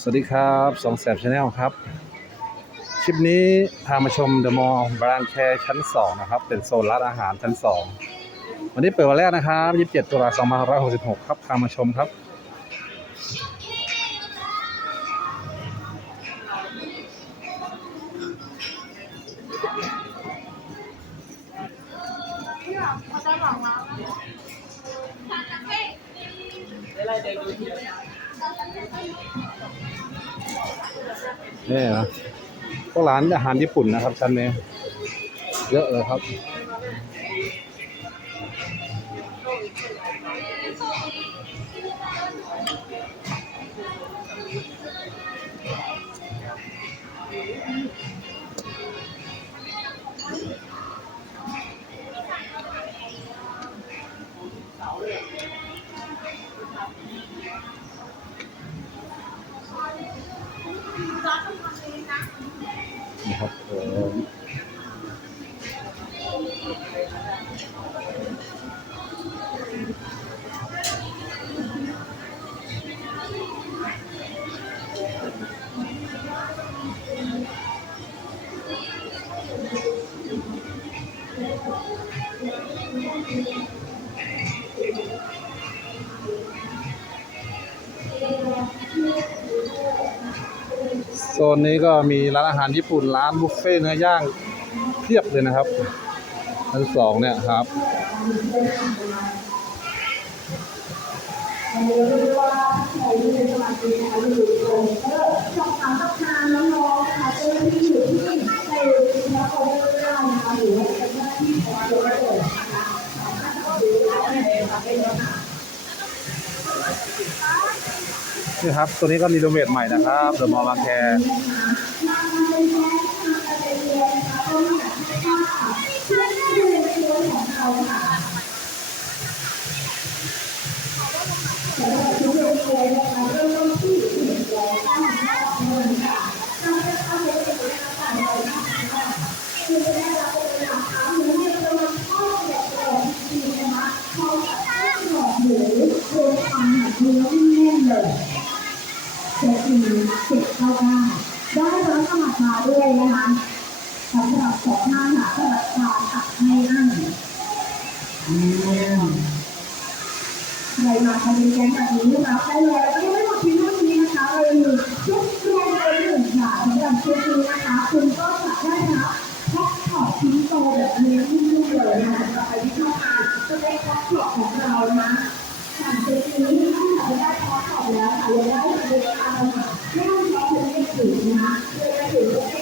สวัสดีครับสองแสบชาแนลครับ คลิปนี้พามาชมเดอะมอลล์บรางแคชั้น 2 นะครับ เป็นโซนร้านอาหารชั้น 2 วันนี้เปิดวันแรกนะครับ 27 ตุลาคม2566 ครับพามาชมครับ นี่นะพวกร้านอาหารญี่ปุ่นนะครับชั้นนี้ เยอะเลยครับ โซนนี้ก็มีร้านอาหารญี่ปุ่นร้านบุฟเฟ่ต์เนื้อย่างเพียบเลยนะครับ ชั้นสองเนี่ยครับสอบถามราคาน้องๆนะคะเจ้าหน้าที่อยู่ที่ในแล้วเขานะคะหรือว่าเป็นหน้าที่ของตัวเองนะคะสามารถเข้าดูได้เลยค่ะเป็นนะคะนี่ครับ ตัวนี้ก็รีโนเวทใหม่นะครับเดอะมอลล์บางแค หมูโดนทำแบบเนื้อแน่นเลยเจ็ดสี่สิบเข้าได้ได้รับสมัครมาด้วยนะคะสำหรับสอง ท่านค่ะสำหรัการตัดให้นั่งอืมใครมาทำเป็นแกงแบบนี้รับได้เลยแล้วก็ยังไม่หมดเพียงเท่านี้นะคะเรายังมีชุดรวมเป็นหนึ่งค่ะสำหรับชุดนี้นะคะ คุณก็จะได้รับพ็คขอชิ้นโตแบบนื้อนุ่มเลยนะคะสำหรับใครที่ชอบทานก็ได้พ็คขอของเรานะสั่งชุดนี้าเราได้พ็คขอแล้วค่ะยังได้บริกาค่ะไม่ต้องรอเป็นเลขถึงนะคะเลยไปถึงเลขใส่ไปที่จุด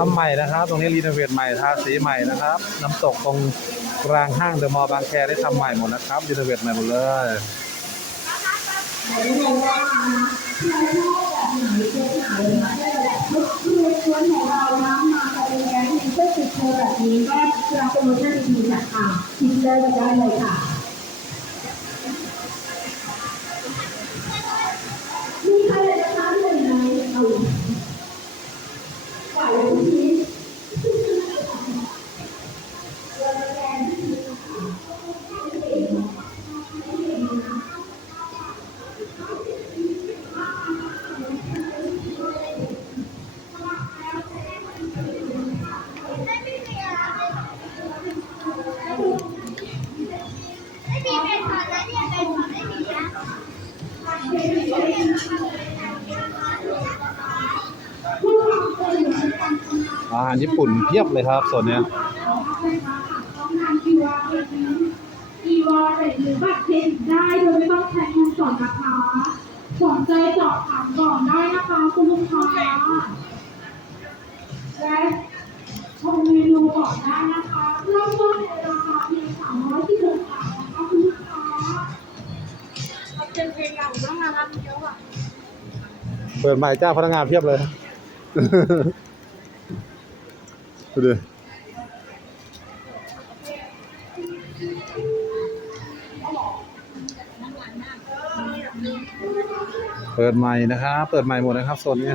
ทำใหม่นะครับ ตรงนี้รีโนเวทใหม่ทาสีใหม่นะครับ น้ำตกตรงกลางห้างเดอะมอลล์บางแคได้ทำใหม่หมดนะครับรีโนเวทใหม่หมดเลยแบบนี้ก็รับโปรโมชั่นดีๆจากทางคิดเลยได้เลยค่ะ ฝ่า อาหารญี่ปุ่นเพียบเลยครับโซนเนี้ยต้องการคิวอาร์คีวอาร์หรือบัตรเครดิตได้โดยไม่ต้องใช้เงินสดนะคะสนใจสอบถามก่อนได้นะคะคุณลูกค้าและชมเมนูก่อนได้นะคะเริ่มต้นในราคาเพียง316บาทนะคะคุณลูกค้าเป็นเพลงเก่าตั้งนานแล้วเยอะอะเปิดใหม่เจ้าพนักงานเพียบเลย ดูดิเปิดใหม่นะครับ เปิดใหม่หมดนะครับโซนนี้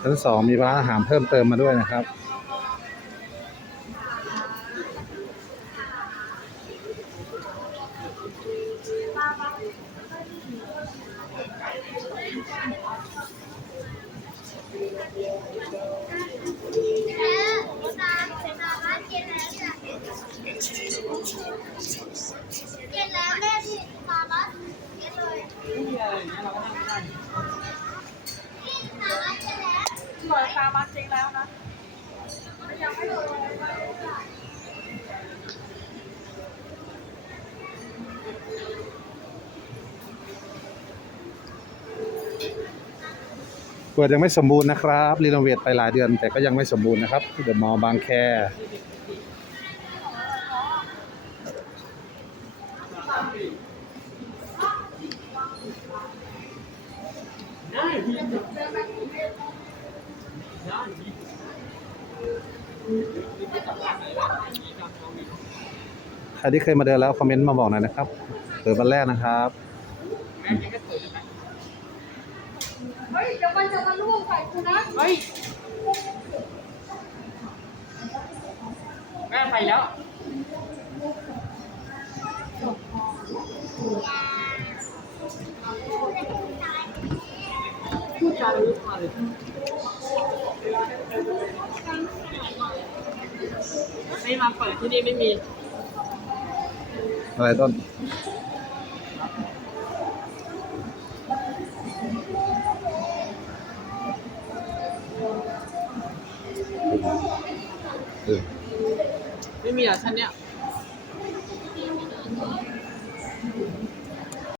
ชั้นสองมีร้านอาหารเพิ่มเติมมาด้วยนะครับ เย็นแล้วแม่ที่มาบัสเย็นเลยไม่มีอะไรอย่างเงี้ยเราก็นั่งไม่ได้มาบ้ามาจริงแล้วนะเปิดยังไม่สมบูรณ์นะครับ รีโนเวทไปหลายเดือน แต่ก็ยังไม่สมบูรณ์นะครับเดอะมอลล์บางแค ได้พี่ได้ ใครที่เคยมาเดินแล้วคอมเมนต์มาบอกหน่อยนะครับ เปิดวันแรกนะครับเปิดใช่ไหมเฮ้ยเดี๋ยวมันจะมาล่วงใส่กูนะเฮ้ยแม่ไปแล้ว ไม่มาเปิดที่นี่ไม่มี อะไรต้นไม่มีอะชั้นเนี้ย